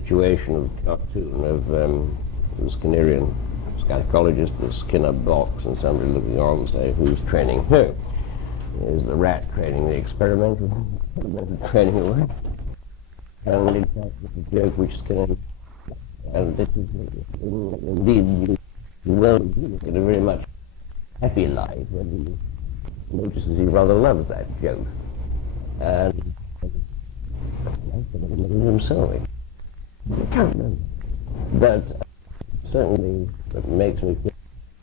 situation of cartoon of the Skinnerian psychologist with a Skinner box and somebody looking on saying, who's training who? Is the rat training the experimental training away? And in fact, it's a joke which Skinner, and this is indeed the world is in a very much happy light when he notices he rather loves that joke. And himself. I can't remember. But certainly it makes me feel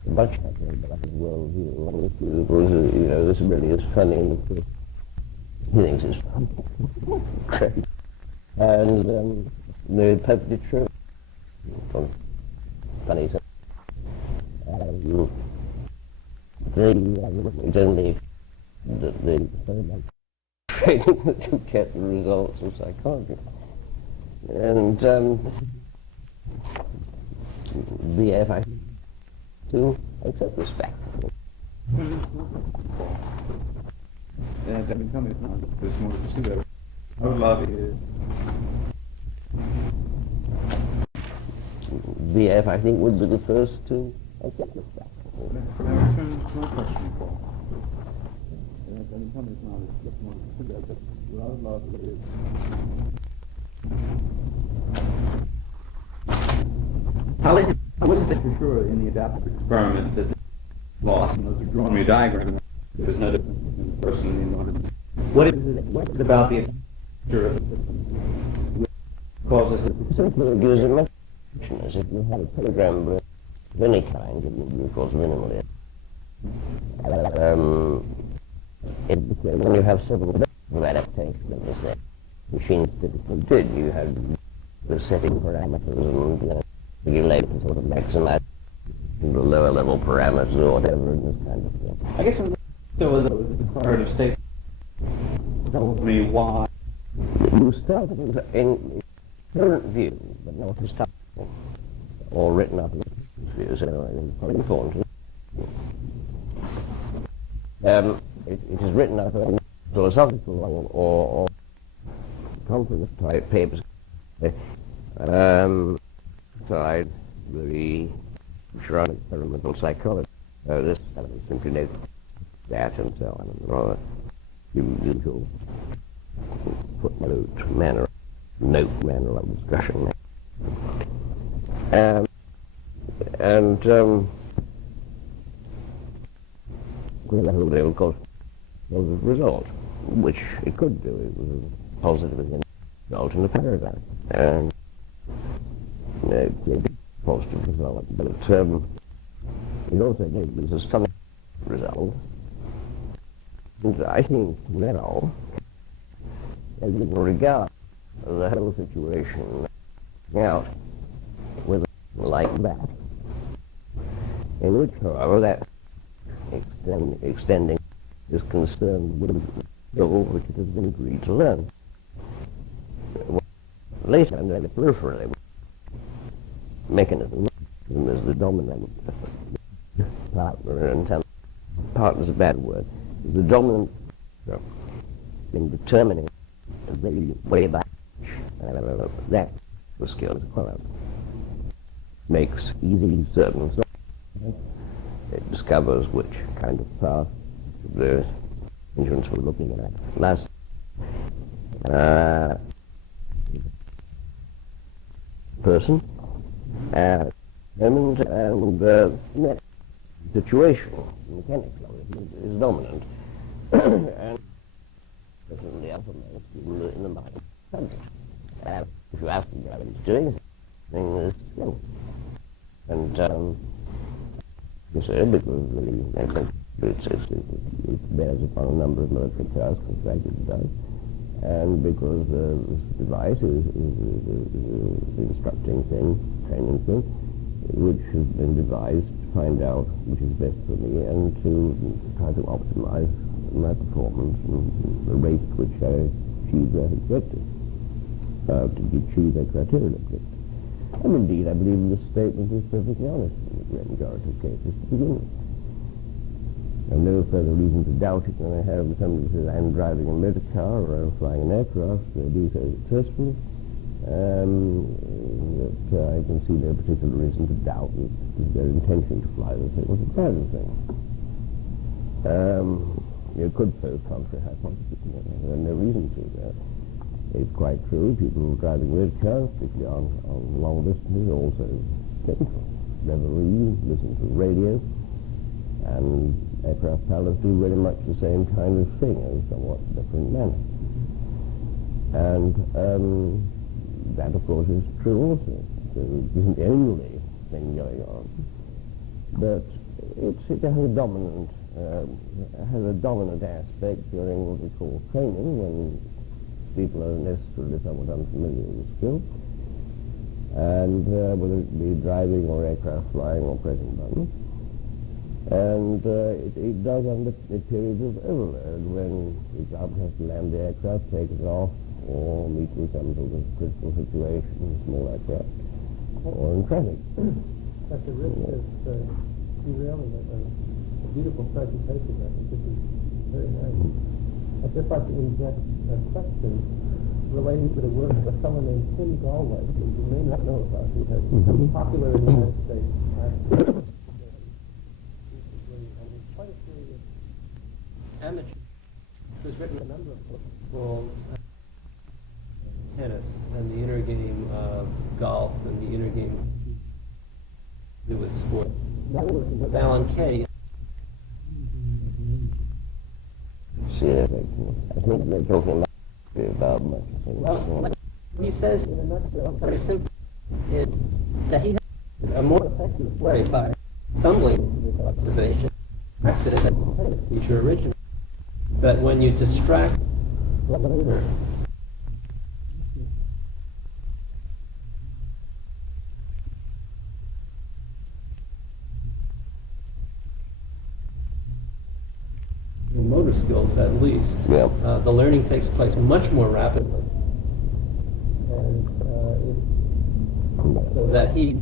much happier about his worldview. You know, this really is funny, and of course he thinks it's funny. Great. And they're perfectly true. Funny. It's only the training that you get the results of psychology. And VF, I to accept this fact. Tell me now, there's more to see there. I would love it. VF, I think, would be the first to accept this fact. Can I return to my question, Paul? Tell me now, there's more to see there, but what I would love is... How is it that for sure in the adaptive experiment that the loss, and those are drawing me a diagram, there's no difference between the person and the environment? What is it about the adaptive of the system which causes it? Simply it gives a message, as if you had a program of any kind, it would be, of course, minimally. When you have several adaptations, let me say, machines typically did. You had the setting parameters and regulate and sort of maximize the lower level parameters or whatever and this kind of thing. I guess there was a declarative statement. Tell me why. You started in current view, but not historical, or written up in views, probably informed. It is written up in philosophical or conference type papers. Side the Shrine experimental psychology. This simply notes that and so on, and rather usual footnote manner, note manner of discussion. Of course, was a result, which it could do. It was a positive result in the paradigm. And positive result, but it also gave us a stunning result. And I think now, in regard to the whole situation out with like that, in which, however, that extending is concerned with the skill which it has been agreed to learn. Later, and then peripherally, mechanism is the dominant partner, and partner is a bad word, is the dominant in determining the way back that the skill is acquired. Makes easy certain. It discovers which kind of path the instruments we're looking at. Last person and that situation, mechanics of it, is dominant and certainly uppermost in the mind of the subject. If you ask the guy what he's doing, things skill. And you say, because it bears upon a number of military tasks, in fact it does. And because this device is the instructing thing, training thing, which has been devised to find out which is best for me and to try to optimize my performance and the rate at which I achieve that objective, to achieve that criterion objective. And indeed, I believe this statement is perfectly honest in the great majority of cases to begin with. I have no further reason to doubt it than I have when somebody says, I'm driving a motor car or I'm flying an aircraft, they do so successfully, that I can see no particular reason to doubt that their intention to fly the thing was a private thing. You could pose contrary hypotheses. There's no reason to that. It's quite true. People driving with cars, particularly on long distances, also think, reverie, listen to radio, and aircraft pilots do very much the same kind of thing in a somewhat different manner. And that, of course, is true also. So it isn't the only thing going on, but it has a dominant aspect during what we call training, when people are necessarily somewhat unfamiliar with the skill, and whether it be driving or aircraft flying or pressing buttons. And it does under periods of overload when the example has to land the aircraft, take it off, or meet with some sort of critical situation in a small aircraft, or in traffic. At the risk of derailing a beautiful presentation, I think this is very nice. I'd just like to inject a question relating to the work of a fellow named Tim Galway, who you may not know about. He has become popular in the United States. Recently, and he's quite a serious amateur. He's written a number of books called Tennis and the Inner Game of Golf and the Inner Game to do with sport. Alan Kay. See, I think they're talking about much. Well, he says in a nutshell, very simply, that he has a more effective way by stumbling into this observation, accident that feature original. But when you distract the learner, motor skills at least, yeah. The learning takes place much more rapidly. And so that he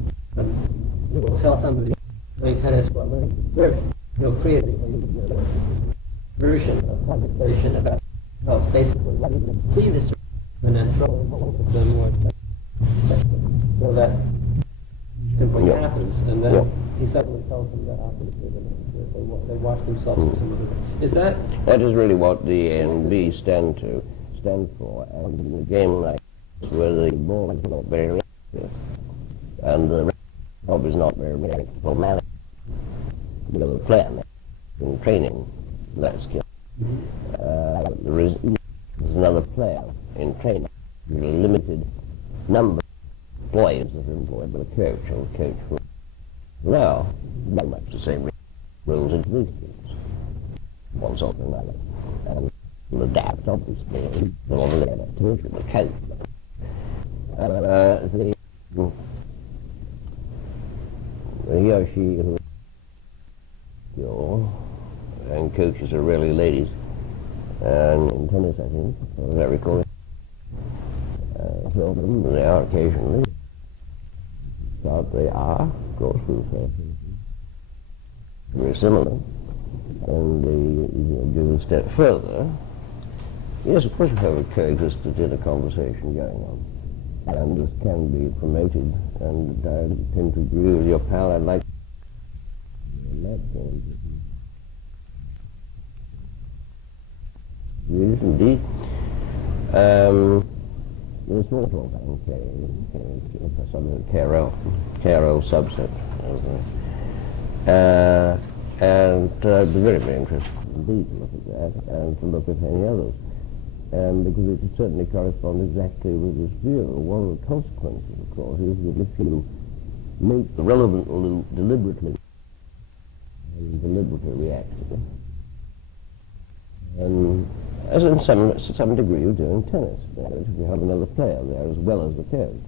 will tell somebody playing tennis while learning he'll create a version of conversation about how it's basically letting them see this and then throwing both of them more so that simply happens, and then he suddenly tells them that obviously they watch themselves in some other way. Is that? That is really what the A and B stand for. And in a game like this, where the ball is not very reactive, and the job is not very reactive, manner, the player in training that skill. There is another player in training. There's a limited number of players that are employed by the coach or the coach will. Now, very much the same rules as these things. One sort or another. And will adapt, obviously, to all the activity of the coach. He or she who and coaches are really ladies. And in tennis, I think, as I recall, seldom they are occasionally. But they are, of course, very similar. And they go a step further. Yes, of course, you have a coexistent inner conversation going on. And this can be promoted. And I tend to agree with your pal. I'd like that point. Yes, indeed. The small talk, some of the KRL subset. And I'd be very, very interested indeed to look at that and to look at any others. Because it certainly corresponds exactly with this view. One of the consequences, of course, is that if you make the relevant loop deliberately reactive, as in some degree you do in tennis, if you have another player there as well as the coach,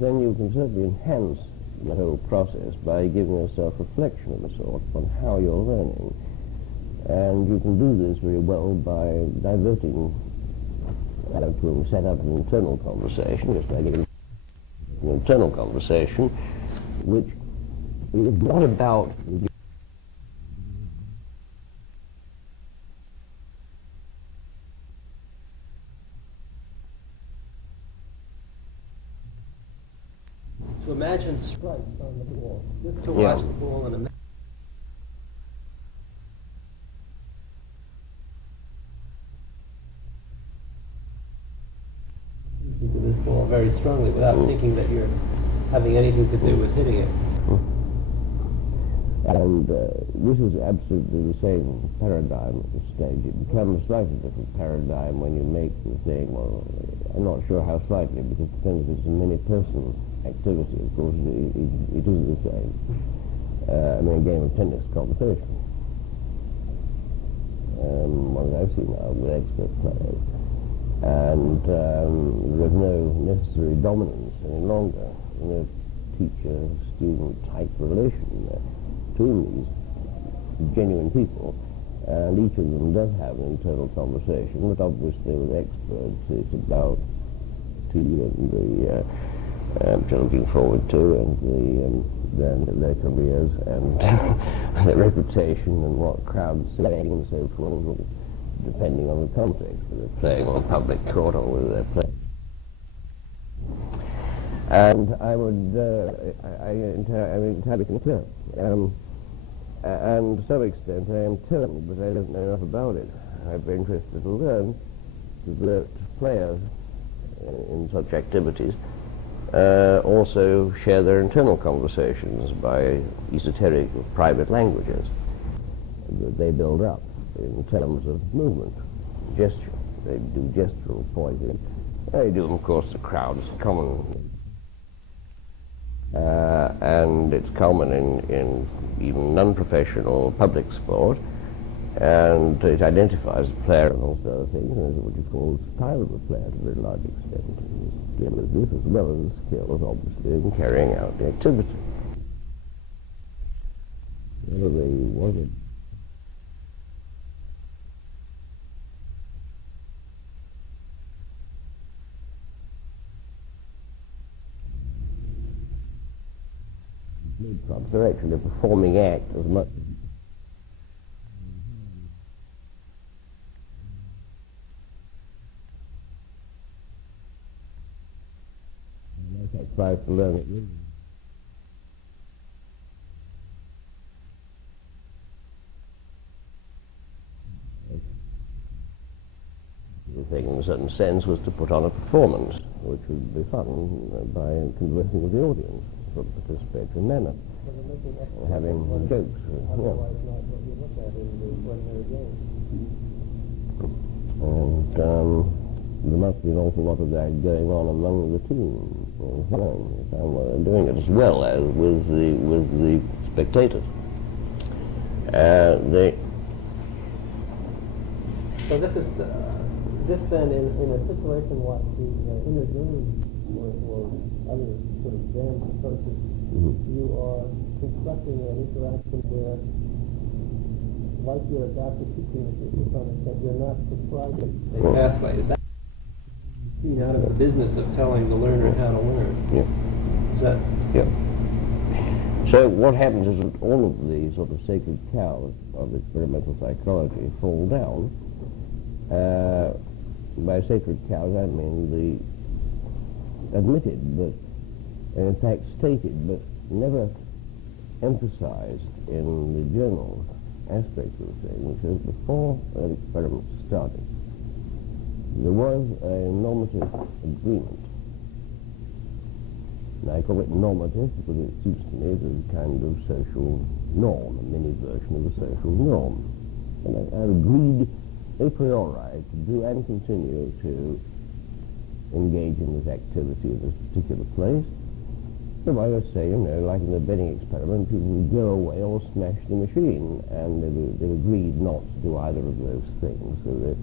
then you can certainly enhance the whole process by giving a self-reflection of a sort on how you're learning. And you can do this very well by diverting to set up an internal conversation, just like an internal conversation, which is not about imagine stripes on the ball, just to Yeah. watch the ball and imagine to this ball very strongly without thinking that you're having anything to do with hitting it. And this is absolutely the same paradigm at this stage. It becomes a slightly different paradigm when you make the thing, well, I'm not sure how slightly, because it depends if it's a many-person activity. Of course, it is the same. I mean, a game of tennis competition. One that I've seen now with expert players. And there is no necessary dominance any longer, no teacher-student type relation there between these genuine people, and each of them does have an internal conversation, but obviously with experts it's about tea and which I'm looking forward to, and their careers and their reputation and what crowds saying and so forth, depending on the context, whether they're playing on public court or whether they're playing. And I would, I entirely concur. And to some extent I am turned, but I don't know enough about it. I'd be interested to learn that players in such activities also share their internal conversations by esoteric or private languages that they build up in terms of movement, gesture. They do gestural pointing. They do them, of course, to crowds, common. And it's common in even non-professional public sport, and it identifies the player and also other things, and is what you call the style of the player to a very large extent. Skill is this as well as skill is obviously in carrying out the activity. Whether they wanted they're actually a performing act as much as I try to learn it. The thing, in a certain sense, was to put on a performance, which would be fun by conversing with the audience, sort of participatory manner, having jokes. Otherwise not what you look at in the ordinary game. And there must be an awful lot of that going on among the team. They're doing it as well as with the spectators. So this then in a situation like the inner game or other sort of jam approaches, you are constructing an interaction where, like your adaptive teaching, to some extent, you're not prescribing a pathway. Is that seen out of the business of telling the learner how to learn? Yeah. Is that? Yeah. So what happens is that all of the sort of sacred cows of experimental psychology fall down. By sacred cows I mean the admitted, but in fact stated, but never emphasized in the journal aspect of the thing, which is before an experiment started, there was a normative agreement. And I call it normative because it suits to me as a kind of social norm, a mini version of a social norm. And I've agreed a priori to do and continue to engage in this activity in this particular place. So I would say, like in the betting experiment, people would go away or smash the machine, and they've agreed not to do either of those things. So that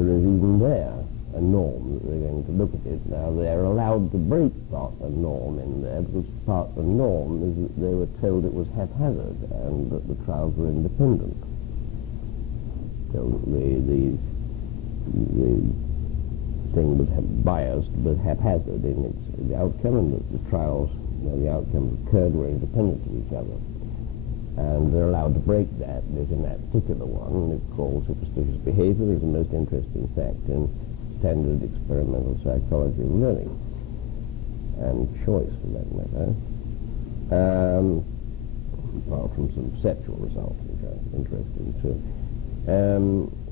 there is even there a norm that they're going to look at it. Now they're allowed to break part a norm in there, because part of the norm is that they were told it was haphazard and that the trials were independent. So the thing was biased but haphazard in the outcome, and that the trials, the outcomes occurred were independent of each other. And they're allowed to break that bit in that particular one, and it's called superstitious behavior. It's the most interesting fact in standard experimental psychology of learning. and choice for that matter, apart from some perceptual results, which I'm interested in too.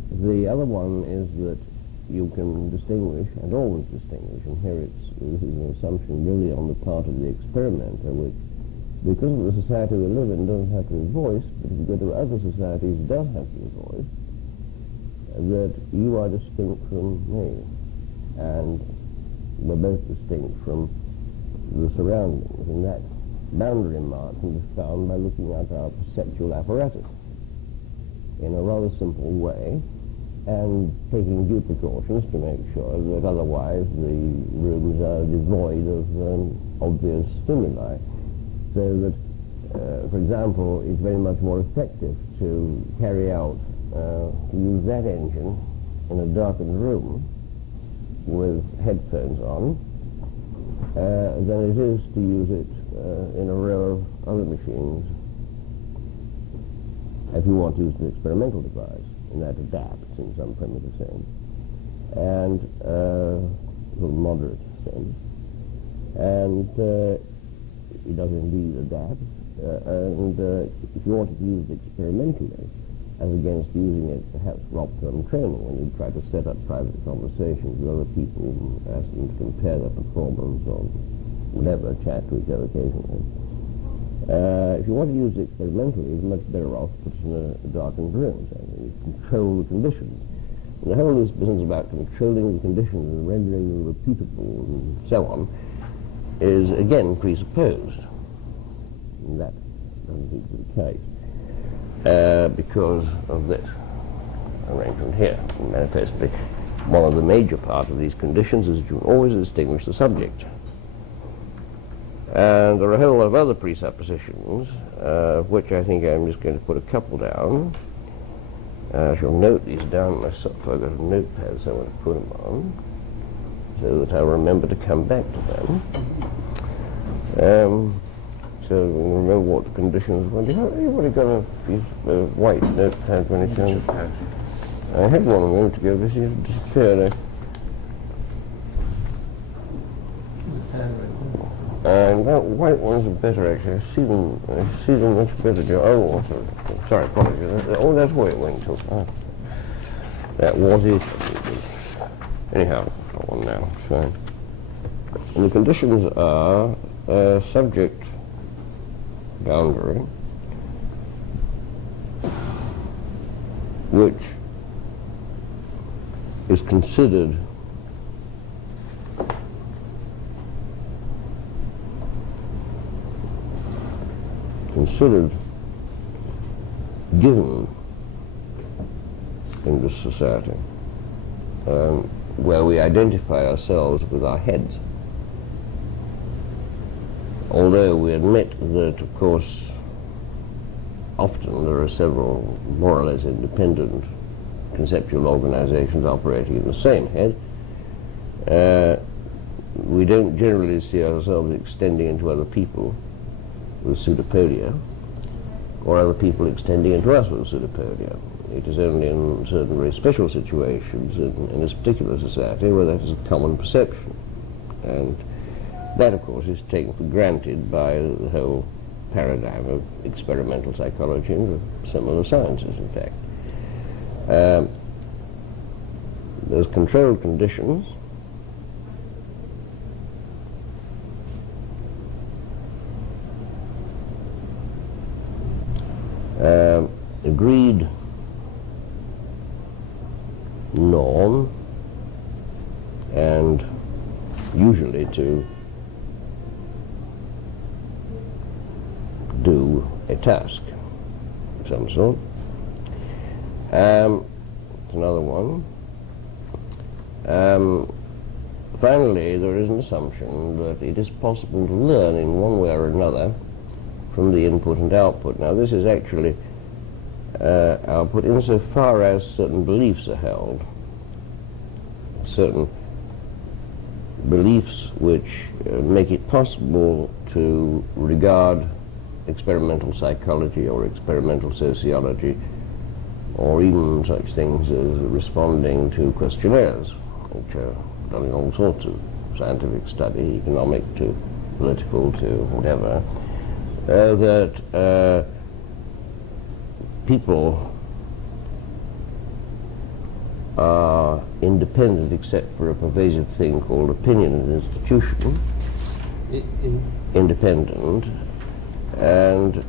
The other one is that you can distinguish, and always distinguish, and here this is an assumption really on the part of the experimenter, which, because of the society we live in, doesn't have to be voiced, but if you go to other societies, does have to be voiced, that you are distinct from me, and we're both distinct from the surroundings, and that boundary mark can be found by looking at our perceptual apparatus in a rather simple way, and taking due precautions to make sure that otherwise the rooms are devoid of obvious stimuli. So that, for example, it's very much more effective to carry out, to use that engine in a darkened room with headphones on than it is to use it in a row of other machines if you want to use an experimental device, and that adapts in some primitive sense, and a little moderate sense, and it does indeed adapt, and if you wanted to use it experimentally, as against using it perhaps for optimum training, when you try to set up private conversations with other people and ask them to compare their performance or whatever, chat to each other occasionally. If you want to use it experimentally, it's much better off put it in a darkened room, so you control the conditions. And the whole of this business about controlling the conditions and rendering them repeatable and so on is again presupposed. And that doesn't seem to be the case because of this arrangement here. And manifestly, one of the major parts of these conditions is that you can always distinguish the subject. And there are a whole lot of other presuppositions, of which I think I'm just going to put a couple down. I shall note these down myself. I've got a notepad somewhere to put them on, so that I'll remember to come back to them. So remember what the conditions were. Everybody got a piece of white notepad when it comes? I had one a moment ago, but it disappeared. And that white ones are better actually. I see them much better. Oh, sorry, apologies. Oh, that's where it went to. That was it. Anyhow, I've got one now. Fine. And the conditions are subject boundary, which is considered given in this society, where we identify ourselves with our heads. Although we admit that, of course, often there are several more or less independent conceptual organizations operating in the same head, we don't generally see ourselves extending into other people with pseudopodia, or other people extending into us with pseudopodia. It is only in certain very special situations in this particular society where that is a common perception. And that, of course, is taken for granted by the whole paradigm of experimental psychology and of similar sciences, in fact. There's controlled conditions. Agreed norm, and usually to do a task of some sort. It's another one. Finally, there is an assumption that it is possible to learn in one way or another from the input and output. Now, this is actually output insofar as certain beliefs are held, certain beliefs which make it possible to regard experimental psychology or experimental sociology, or even such things as responding to questionnaires, which are done in all sorts of scientific study, economic to political to whatever, that people are independent except for a pervasive thing called opinion and institution, independent, and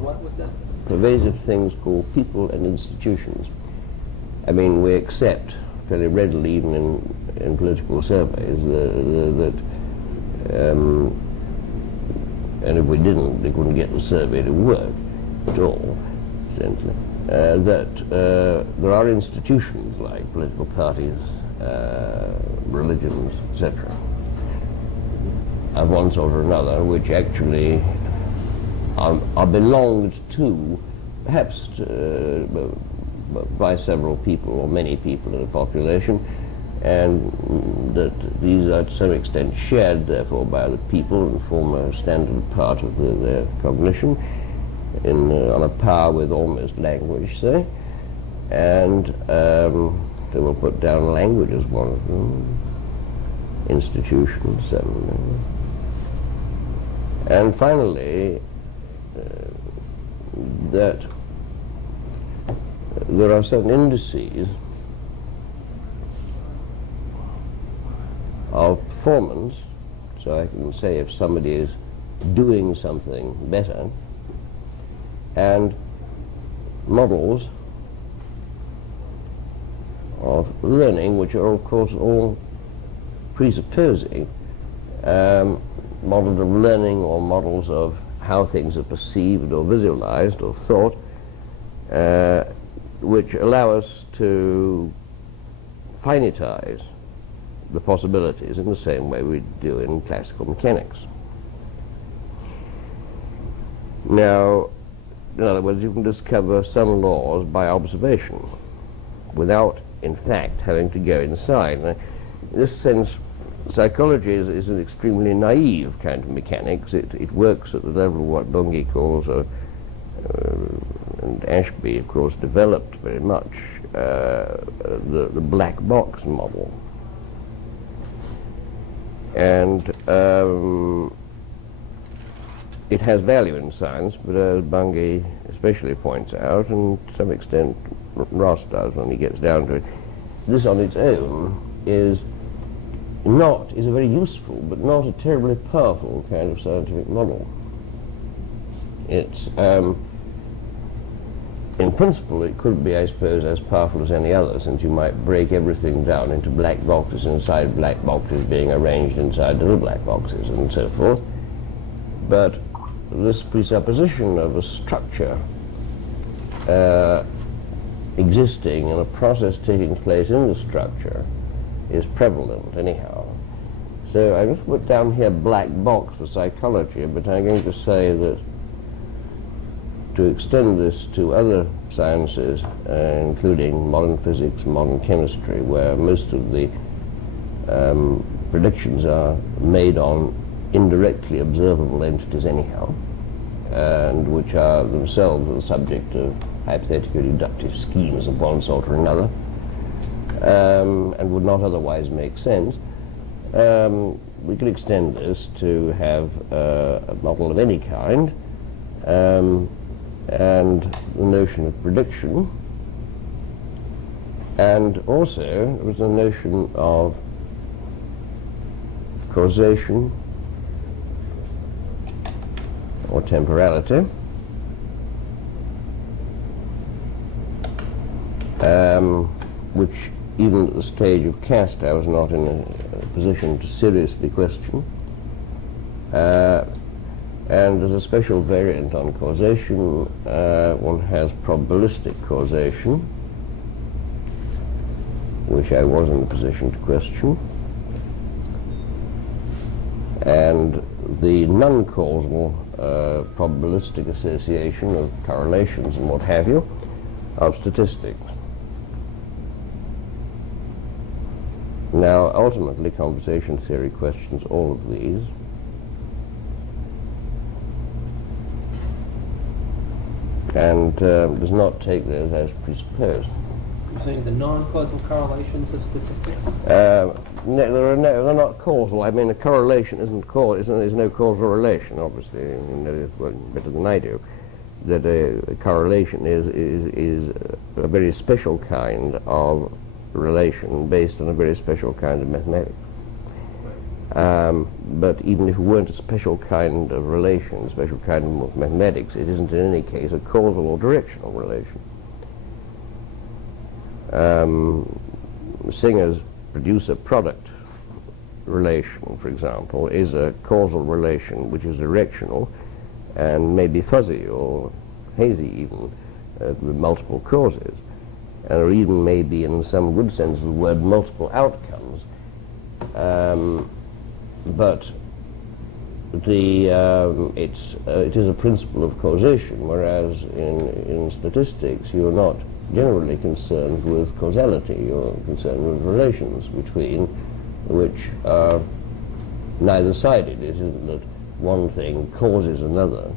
what was that? pervasive things called people and institutions. I mean, we accept fairly readily, even in political surveys, that and if we didn't, we couldn't get the survey to work at all, essentially, that there are institutions like political parties, religions, etc., of one sort or another, which actually are belonged to, perhaps by several people or many people in a population, and that these are to some extent shared, therefore, by other people and form a standard part of their cognition, on a par with almost language, say, and they will put down language as one of them, institutions, and finally, that there are certain indices of performance, so I can say if somebody is doing something better, and models of learning, which are of course all presupposing models of learning or models of how things are perceived or visualized or thought, which allow us to finitize the possibilities in the same way we do in classical mechanics. Now, in other words, you can discover some laws by observation without, in fact, having to go inside. Now, in this sense, psychology is an extremely naive kind of mechanics. It works at the level of what Bungay calls, and Ashby, of course, developed very much, the black box model. And it has value in science, but as Bungay especially points out, and to some extent Ross does when he gets down to it, this on its own is a very useful but not a terribly powerful kind of scientific model. It's in principle it could be, I suppose, as powerful as any other, since you might break everything down into black boxes inside black boxes being arranged inside little black boxes and so forth. But this presupposition of a structure existing and a process taking place in the structure is prevalent anyhow. So I just put down here black box for psychology, but I'm going to say that to extend this to other sciences, including modern physics, modern chemistry, where most of the predictions are made on indirectly observable entities anyhow, and which are themselves the subject of hypothetical deductive schemes of one sort or another, and would not otherwise make sense. We could extend this to have a model of any kind, and the notion of prediction, and also there was a notion of causation or temporality, which even at the stage of cast I was not in a position to seriously question. And as a special variant on causation, one has probabilistic causation, which I was in a position to question, and the non-causal probabilistic association of correlations and what have you of statistics. Now, ultimately, conversation theory questions all of these. And does not take those as presupposed. You're saying the non-causal correlations of statistics? they're not causal. I mean, a correlation isn't there's no causal relation, obviously. You know it better than I do. That a correlation is a very special kind of relation based on a very special kind of mathematics. But even if it weren't a special kind of relation, a special kind of mathematics, it isn't in any case a causal or directional relation. Singers producer-product relation, for example, is a causal relation which is directional and may be fuzzy or hazy even, with multiple causes, or even may be, in some good sense of the word, multiple outcomes. But it is a principle of causation, whereas in statistics you're not generally concerned with causality, you're concerned with relations between which are neither-sided. It isn't that one thing causes another.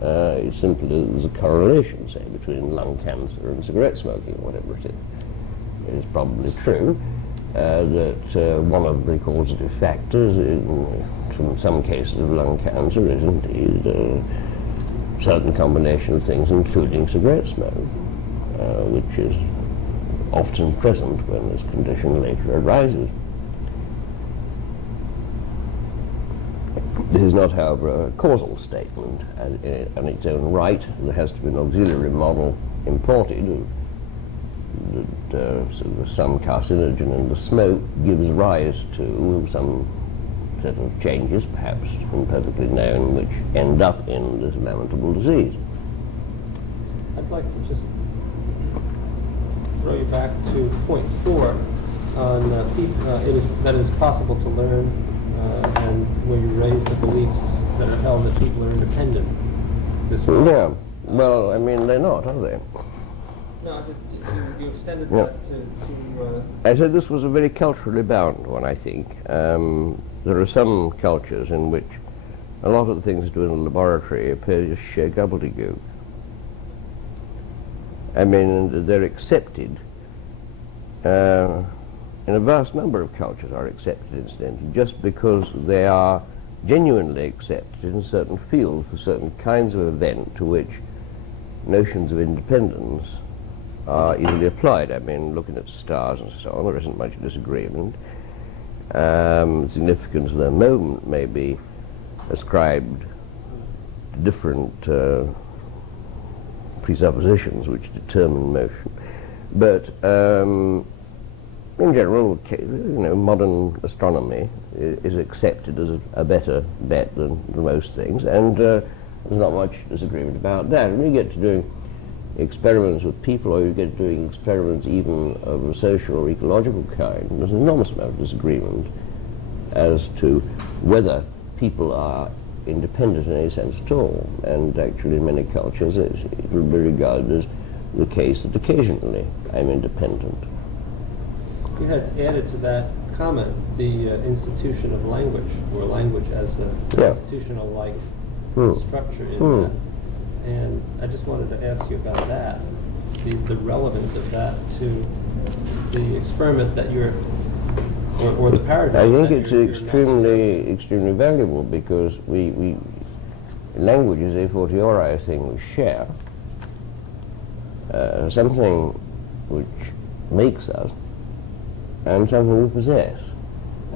It's simply there's a correlation, say, between lung cancer and cigarette smoking, or whatever it is. It's probably true that one of the causative factors in some cases of lung cancer is indeed a certain combination of things, including cigarette smoke, which is often present when this condition later arises. This is not, however, a causal statement on its own right. There has to be an auxiliary model imported so some carcinogen in the smoke gives rise to some set of changes, perhaps imperfectly known, which end up in this lamentable disease. I'd like to just throw you back to point 4 on that it is possible to learn, and where you raise the beliefs that are held that people are independent. Yeah. Well, I mean, they're not, are they? No, you extended that to I said this was a very culturally bound one, I think. There are some cultures in which a lot of the things you do in the laboratory appear just sheer gobbledygook. I mean, they're accepted. In a vast number of cultures are accepted, incidentally, just because they are genuinely accepted in certain fields for certain kinds of event to which notions of independence are easily applied. I mean, looking at stars and so on, there isn't much disagreement. Significance of the moment may be ascribed to different presuppositions which determine motion. But in general, modern astronomy is accepted as a better bet than most things, and there's not much disagreement about that. When you get to doing experiments with people, or you get to doing experiments even of a social or ecological kind, there's an enormous amount of disagreement as to whether people are independent in any sense at all. And actually, in many cultures, it will be regarded as the case that occasionally I'm independent. You had added to that comment the institution of language, or language as the institutional-like structure in that. And I just wanted to ask you about that, the relevance of that to the experiment that you're, or the paradigm. I think it's extremely valuable, because language is a fortiori thing we share, something which makes us, and something we possess.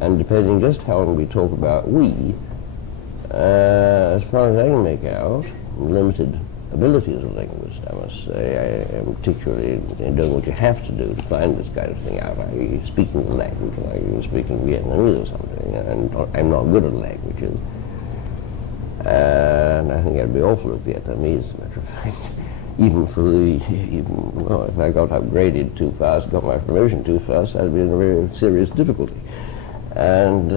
And depending just how we talk about we, as far as I can make out, limited ability as a linguist, I must say, I am particularly doing what you have to do to find this kind of thing out. Are you speaking the language, like you're speaking Vietnamese or something, and I'm not good at languages. And I think I'd be awful at Vietnamese, as a matter of fact. Well, if I got upgraded too fast, got my promotion too fast, I'd be in a very serious difficulty. And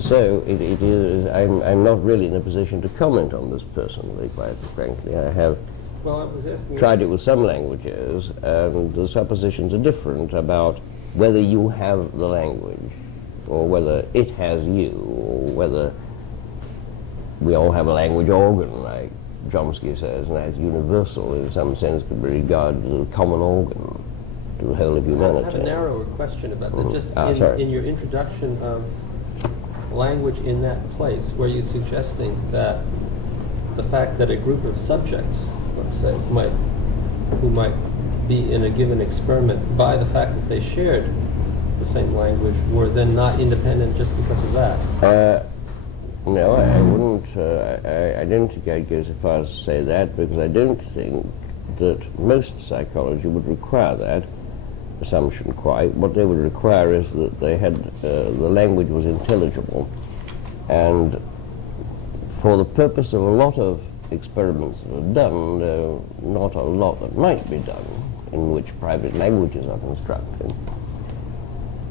so it is. I'm not really in a position to comment on this personally, quite frankly. I have tried it with some languages, and the suppositions are different about whether you have the language, or whether it has you, or whether we all have a language organ, like Chomsky says, and that's universal, in some sense could be regarded as a common organ. to the whole of I humanity. have a narrower question about that. Just sorry. in your introduction of language in that place, were you suggesting that the fact that a group of subjects, let's say, who might be in a given experiment, by the fact that they shared the same language, were then not independent just because of that? No, I wouldn't. I don't think I'd go so far as to say that, because I don't think that most psychology would require that assumption quite. What they would require is that they had the language was intelligible, and for the purpose of a lot of experiments that are done, not a lot that might be done in which private languages are constructed.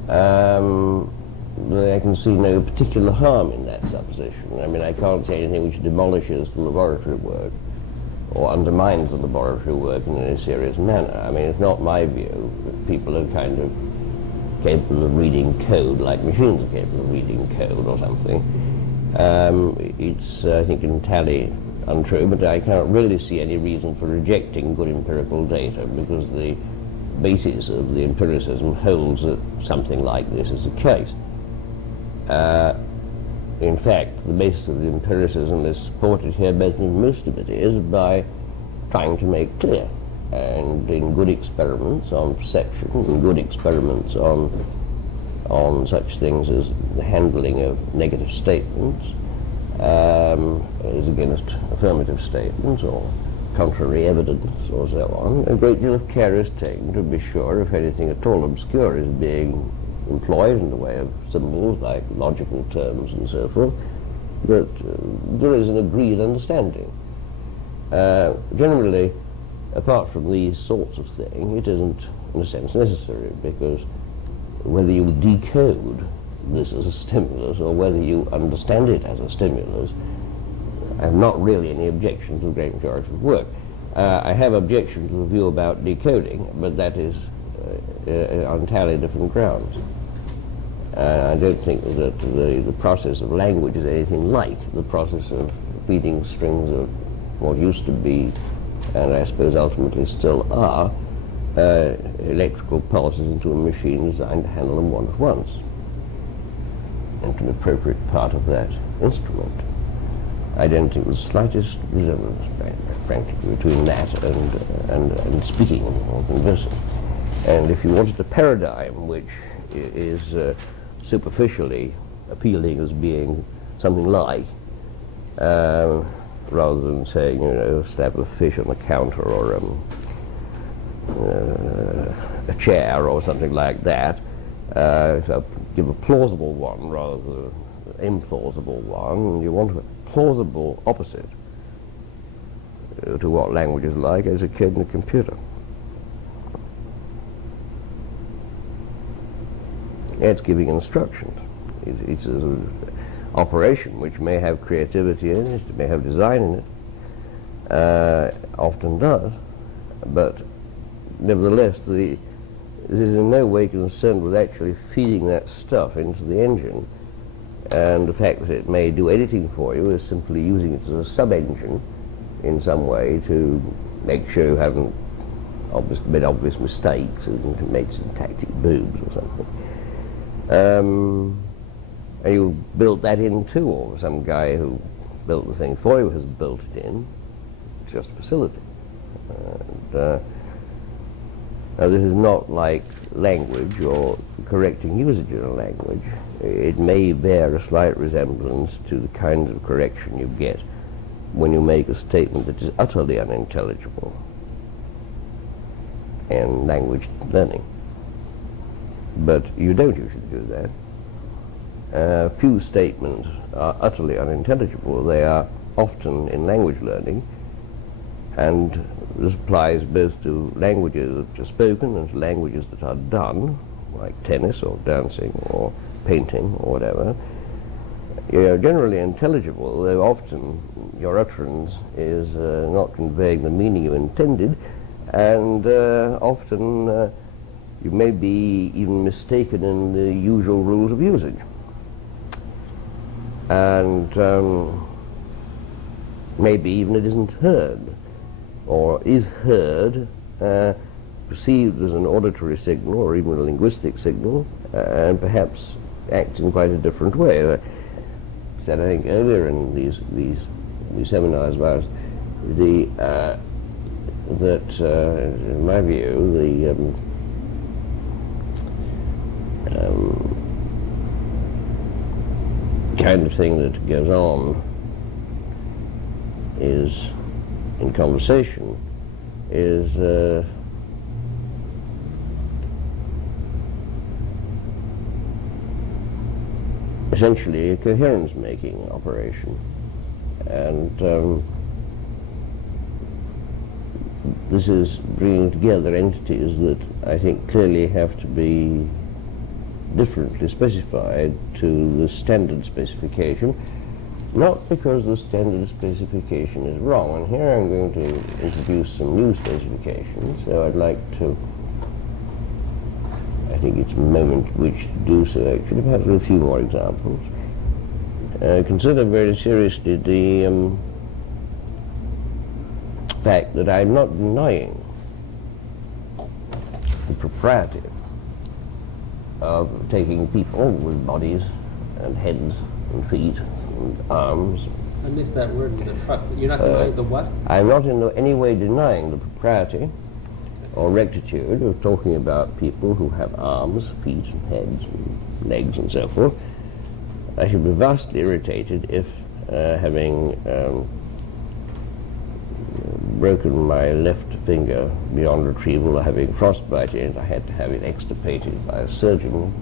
I can see no particular harm in that supposition. I mean, I can't say anything which demolishes the laboratory work or undermines the laboratory work in any serious manner. I mean, it's not my view that people are kind of capable of reading code like machines are capable of reading code or something. It's, I think, entirely untrue, but I cannot really see any reason for rejecting good empirical data, because the basis of the empiricism holds that something like this is the case. In fact, the basis of the empiricism is supported here, both in most of it is, by trying to make clear, and in good experiments on perception, in good experiments on such things as the handling of negative statements, as against affirmative statements or contrary evidence or so on. A great deal of care is taken to be sure if anything at all obscure is being employed in the way of symbols like logical terms and so forth, that there is an agreed understanding. Generally, apart from these sorts of things, it isn't in a sense necessary, because whether you decode this as a stimulus or whether you understand it as a stimulus, I have not really any objection to the great majority of work. I have objection to the view about decoding, but that is on entirely different grounds. I don't think that the process of language is anything like the process of feeding strings of what used to be, and I suppose ultimately still are, electrical pulses into a machine designed to handle them one at once, into an appropriate part of that instrument. I don't think there's the slightest resemblance, frankly, between that and speaking or conversing. And if you wanted a paradigm which is superficially appealing as being something like, rather than saying, you know, slap a fish on the counter or a chair or something like that, if I give a plausible one rather than an implausible one, you want a plausible opposite to what language is like as occurred in a computer. It's giving instructions. It's an operation which may have creativity in it, it may have design in it, often does, but nevertheless this is in no way concerned with actually feeding that stuff into the engine, and the fact that it may do anything for you is simply using it as a sub-engine in some way to make sure you haven't made obvious mistakes and made syntactic boobs or something. And you built that in too, or some guy who built the thing for you has built it in. It's just a facility. And, now this is not like language or correcting usage in a language. It may bear a slight resemblance to the kind of correction you get when you make a statement that is utterly unintelligible in language learning. But you don't usually do that. Few statements are utterly unintelligible. They are often in language learning, and this applies both to languages that are spoken and to languages that are done, like tennis or dancing or painting or whatever. You're generally intelligible, though often your utterance is not conveying the meaning you intended, and often you may be even mistaken in the usual rules of usage. And maybe even it isn't heard, or is heard perceived as an auditory signal or even a linguistic signal, and perhaps act in quite a different way. I said, I think, earlier in these seminars about that, in my view, the kind of thing that goes on is, in conversation, is essentially a coherence-making operation. And this is bringing together entities that I think clearly have to be differently specified to the standard specification, not because the standard specification is wrong. And here I'm going to introduce some new specifications, so I'd like to, I think it's a moment which to do so actually, perhaps with a few more examples. Consider very seriously the fact that I'm not denying the propriety of taking people with bodies and heads and feet and arms. I missed that word in the truck. You're not denying the what? I'm not in any way denying the propriety or rectitude of talking about people who have arms, feet, and heads, and legs, and so forth. I should be vastly irritated if, having broken my left finger beyond retrieval or having frostbite in it, I had to have it extirpated by a surgeon,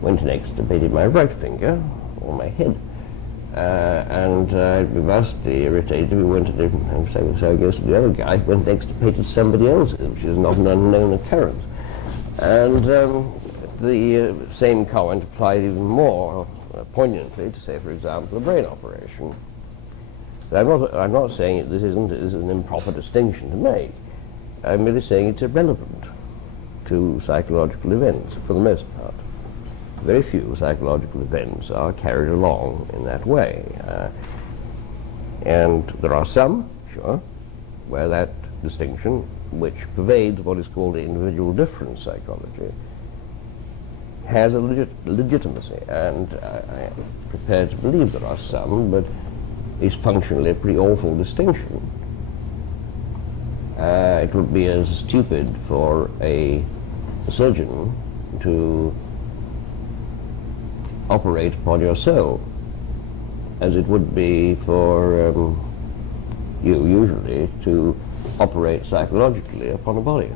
went and extirpated my right finger or my head. And I'd be vastly irritated if we went and so I guess the other guy went and extirpated somebody else's, which is not an unknown occurrence. And the same comment applied even more poignantly to, say, for example, a brain operation. I'm not saying that this is an improper distinction to make. I'm merely saying it's irrelevant to psychological events, for the most part. Very few psychological events are carried along in that way. And there are some, sure, where that distinction, which pervades what is called individual difference psychology, has a legitimacy. And I am prepared to believe there are some, but it's functionally a pretty awful distinction. It would be as stupid for a surgeon to operate upon your soul as it would be for you usually to operate psychologically upon a body.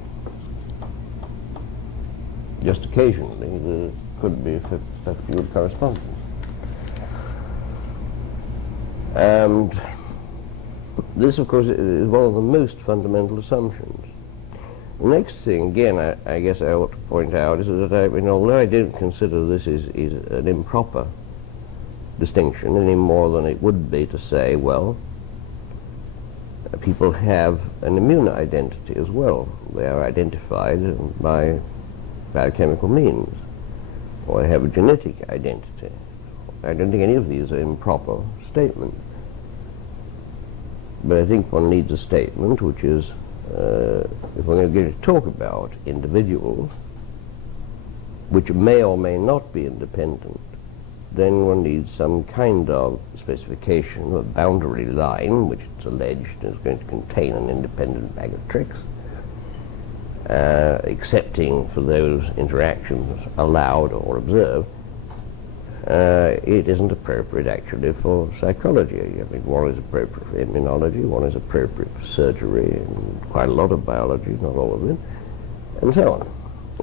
Just occasionally there could be perfectly good correspondence. And this, of course, is one of the most fundamental assumptions. The next thing, again, I guess I ought to point out, is that although I don't consider this is an improper distinction any more than it would be to say, well, people have an immune identity as well. They are identified by biochemical means, or they have a genetic identity. I don't think any of these are improper statements. But I think one needs a statement which is, if we're going to talk about individuals, which may or may not be independent, then one needs some kind of specification, a boundary line, which it's alleged is going to contain an independent bag of tricks, excepting for those interactions allowed or observed. It isn't appropriate actually for psychology. I mean, one is appropriate for immunology, one is appropriate for surgery, and quite a lot of biology, not all of it, and so on.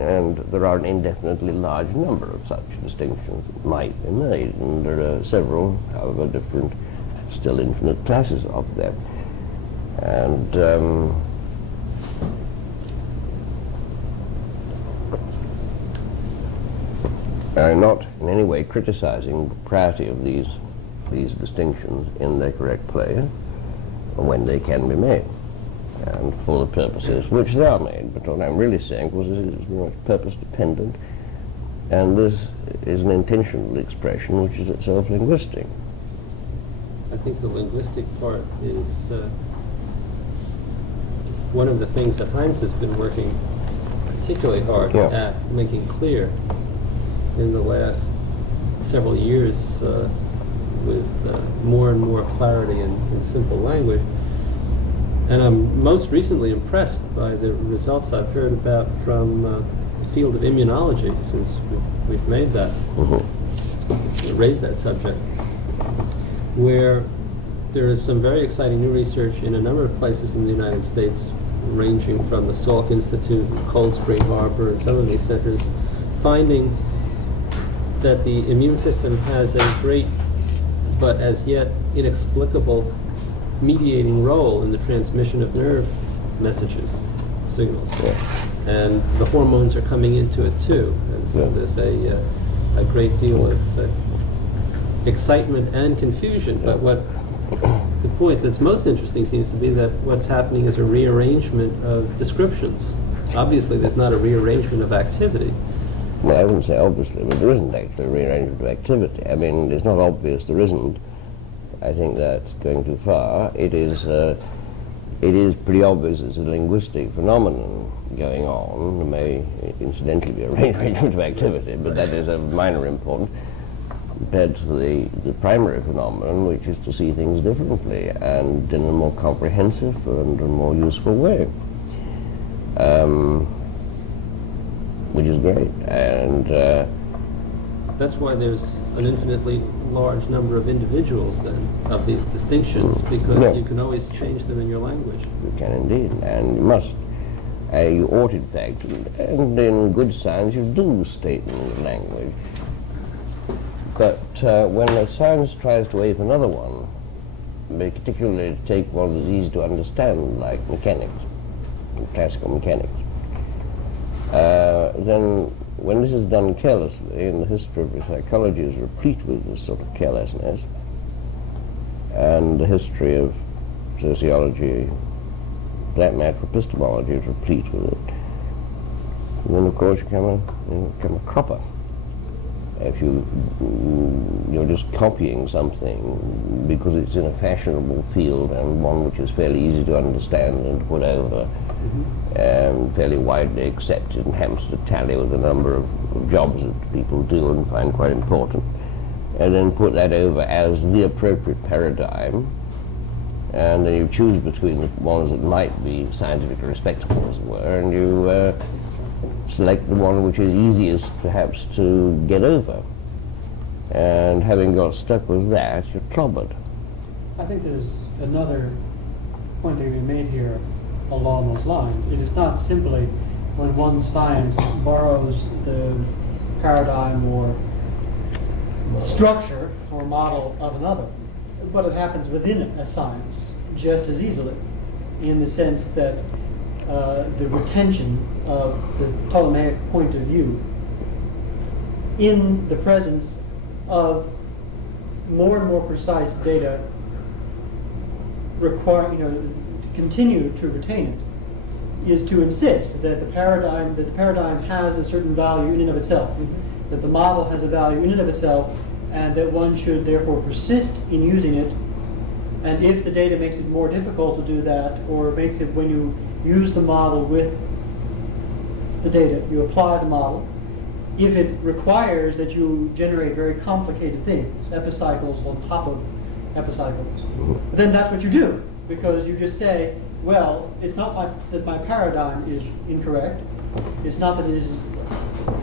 And there are an indefinitely large number of such distinctions that might be made, and there are several, however different, still infinite classes of them. And I'm not in any way criticizing the propriety of these distinctions in their correct place, or when they can be made, and for the purposes which they are made. But what I'm really saying was this is very much purpose dependent, and this is an intentional expression which is itself linguistic. I think the linguistic part is one of the things that Heinz has been working particularly hard at making clear in the last several years with more and more clarity in simple language. And I'm most recently impressed by the results I've heard about from the field of immunology, since we've made that, raised that subject, where there is some very exciting new research in a number of places in the United States, ranging from the Salk Institute, Cold Spring Harbor, and some of these centers, finding that the immune system has a great but as yet inexplicable mediating role in the transmission of nerve messages, signals. And the hormones are coming into it too. And so there's a great deal of excitement and confusion. But what the point that's most interesting seems to be that what's happening is a rearrangement of descriptions. Obviously, there's not a rearrangement of activity. Well, I wouldn't say obviously, but there isn't actually a rearrangement of activity. I mean, it's not obvious there isn't. I think that's going too far. It is pretty obvious it's a linguistic phenomenon going on. There may incidentally be a rearrangement of activity, but that is of minor importance compared to the primary phenomenon, which is to see things differently and in a more comprehensive and a more useful way. Which is great, and that's why there's an infinitely large number of individuals then of these distinctions, because you can always change them in your language. You can indeed, and you must. You ought, in fact, and in good science you do state in the language. But when a science tries to ape another one, particularly to take one that's easy to understand, like mechanics, classical mechanics, then when this is done carelessly, and the history of psychology is replete with this sort of carelessness, and the history of sociology, for that matter, epistemology is replete with it, and then of course you become a cropper. If you're just copying something because it's in a fashionable field and one which is fairly easy to understand and to put over, and fairly widely accepted and happens to tally with a number of jobs that people do and find quite important, and then put that over as the appropriate paradigm, and then you choose between the ones that might be scientifically respectable, as it were, and you select the one which is easiest perhaps to get over, and having got stuck with that, you're clobbered. I think there's another point that can be made here along those lines. It is not simply when one science borrows the paradigm or structure or model of another, but it happens within a science just as easily, in the sense that the retention of the Ptolemaic point of view in the presence of more and more precise data to continue to retain it is to insist that the paradigm has a certain value in and of itself, that the model has a value in and of itself, and that one should therefore persist in using it. And if the data makes it more difficult to do that, or makes it, when you use the model with the data, you apply the model, if it requires that you generate very complicated things, epicycles on top of epicycles, then that's what you do, because you just say, well, it's not that my paradigm is incorrect, it's not that it is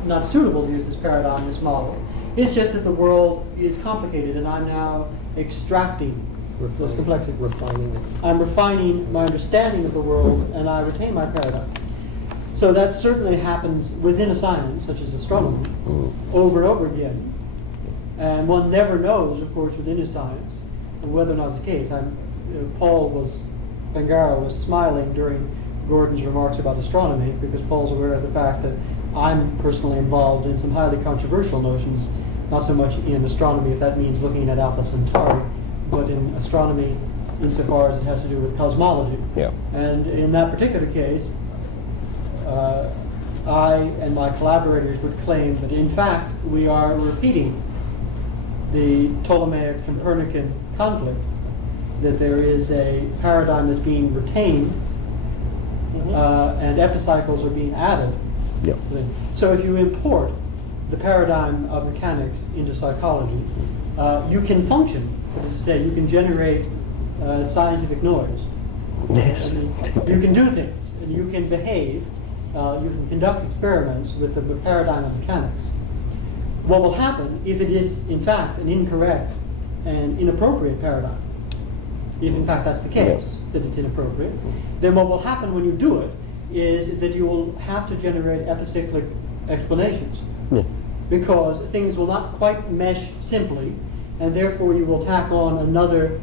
not suitable to use this paradigm, this model, it's just that the world is complicated and I'm now extracting those complexity. I'm refining my understanding of the world, and I retain my paradigm. So that certainly happens within a science, such as astronomy, over and over again. And one never knows, of course, within a science, whether or not it's the case. Pangaro was smiling during Gordon's remarks about astronomy, because Paul's aware of the fact that I'm personally involved in some highly controversial notions, not so much in astronomy, if that means looking at Alpha Centauri, but in astronomy insofar as it has to do with cosmology. Yeah. And in that particular case, I and my collaborators would claim that in fact we are repeating the Ptolemaic Copernican conflict, that there is a paradigm that's being retained and epicycles are being added, Yeah. So if you import the paradigm of mechanics into psychology, you can function. That is to say, you can generate scientific noise. Yes. You can do things, and you can behave. You can conduct experiments with the paradigm of mechanics. What will happen if it is, in fact, an incorrect and inappropriate paradigm, if in fact that's the case, that it's inappropriate, then what will happen when you do it is that you will have to generate epicyclic explanations. Yeah. Because things will not quite mesh simply, and therefore you will tack on another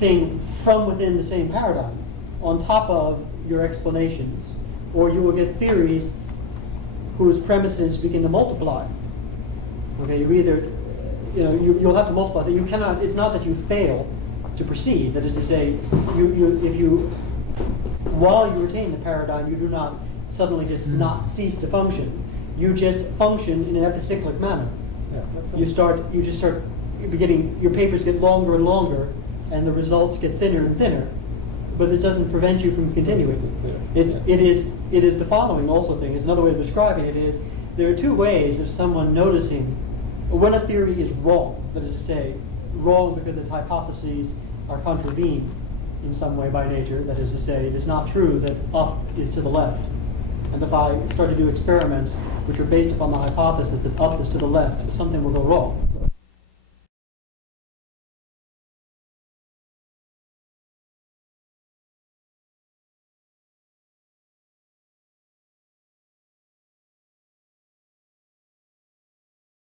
thing from within the same paradigm on top of your explanations, or you will get theories whose premises begin to multiply. Okay, you either, you'll have to multiply. You cannot. It's not that you fail to proceed. That is to say, while you retain the paradigm, you do not suddenly just not cease to function. You just function in an epicyclic manner. You just start beginning. Your papers get longer and longer, and the results get thinner and thinner. But this doesn't prevent you from continuing. It is the following also thing. It's another way of describing it is there are two ways of someone noticing when a theory is wrong. That is to say, wrong because its hypotheses are contravened in some way by nature. That is to say, it is not true that up is to the left. And if I start to do experiments which are based upon the hypothesis that up is to the left, something will go wrong.